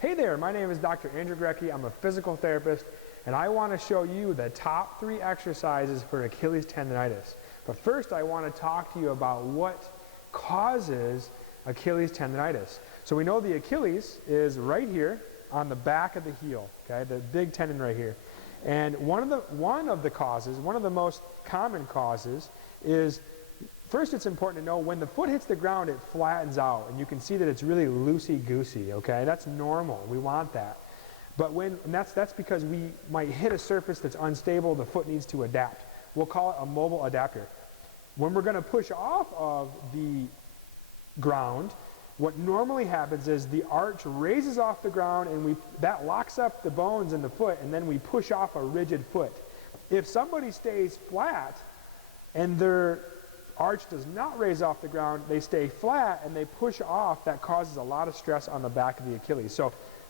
Hey there, my name is Dr. Andrew Grecki. I'm a physical therapist, and I want to show you the top 3 exercises for Achilles tendonitis. But first, I want to talk to you about what causes Achilles tendonitis. So we know the Achilles is right here on the back of the heel, okay, the big tendon right here. And one of the most common causes is, first it's important to know when the foot hits the ground, it flattens out, and you can see that it's really loosey-goosey, okay? That's normal. We want that. But that's because we might hit a surface that's unstable, the foot needs to adapt. We'll call it a mobile adapter. When we're going to push off of the ground, what normally happens is the arch raises off the ground and that locks up the bones in the foot, and then we push off a rigid foot. If somebody stays flat and their arch does not raise off the ground, they stay flat and they push off, that causes a lot of stress on the back of the Achilles.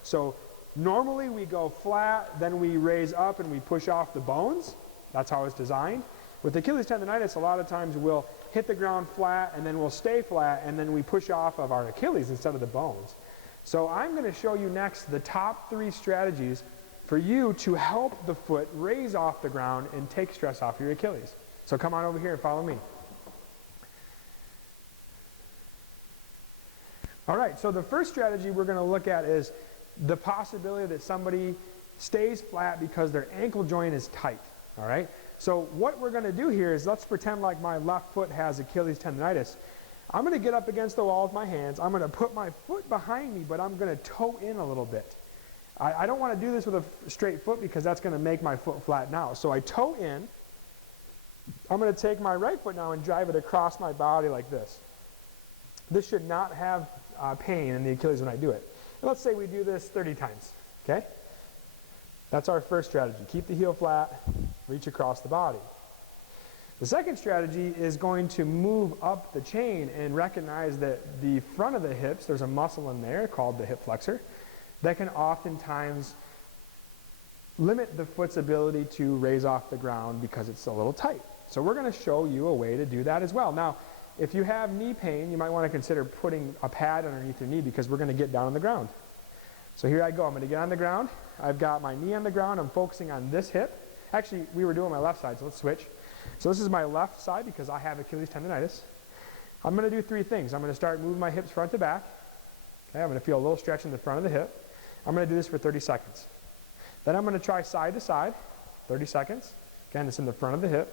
So normally we go flat, then we raise up and we push off the bones. That's how it's designed. With Achilles tendonitis, a lot of times we'll hit the ground flat and then we'll stay flat and then we push off of our Achilles instead of the bones. So I'm going to show you next the top 3 strategies for you to help the foot raise off the ground and take stress off your Achilles. So come on over here and follow me. All right, so the first strategy we're going to look at is the possibility that somebody stays flat because their ankle joint is tight. All right, so what we're going to do here is, let's pretend like my left foot has Achilles tendonitis. I'm going to get up against the wall with my hands. I'm going to put my foot behind me, but I'm going to toe in a little bit. I don't want to do this with a straight foot because that's going to make my foot flatten out. So I toe in. I'm going to take my right foot now and drive it across my body like this. This should not have pain in the Achilles when I do it. And let's say we do this 30 times, okay? That's our first strategy. Keep the heel flat, reach across the body. The second strategy is going to move up the chain and recognize that the front of the hips, there's a muscle in there called the hip flexor that can oftentimes limit the foot's ability to raise off the ground because it's a little tight. So we're going to show you a way to do that as well. Now, if you have knee pain, you might want to consider putting a pad underneath your knee because we're going to get down on the ground. So here I go. I'm going to get on the ground. I've got my knee on the ground. I'm focusing on this hip. Actually, we were doing my left side, so let's switch. So this is my left side because I have Achilles tendonitis. I'm going to do 3 things. I'm going to start moving my hips front to back. Okay, I'm going to feel a little stretch in the front of the hip. I'm going to do this for 30 seconds. Then I'm going to try side to side, 30 seconds. Again, it's in the front of the hip.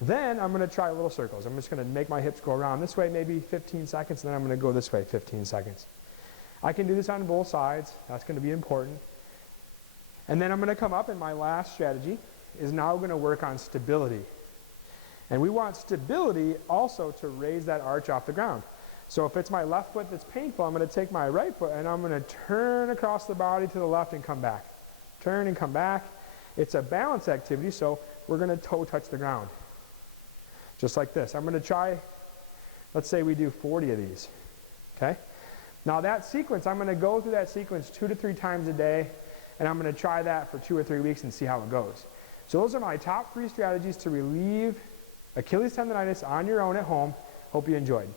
Then I'm going to try little circles. I'm just going to make my hips go around this way maybe 15 seconds, and then I'm going to go this way 15 seconds. I can do this on both sides. That's going to be important. And then I'm going to come up, and my last strategy is now going to work on stability. And we want stability also to raise that arch off the ground. So if it's my left foot that's painful, I'm going to take my right foot and I'm going to turn across the body to the left and come back. Turn and come back. It's a balance activity, so we're going to toe touch the ground. Just like this. I'm going to try, let's say we do 40 of these. Okay? Now that sequence, I'm going to go through that sequence 2 to 3 times a day, and I'm going to try that for 2 or 3 weeks and see how it goes. So those are my top 3 strategies to relieve Achilles tendonitis on your own at home. Hope you enjoyed.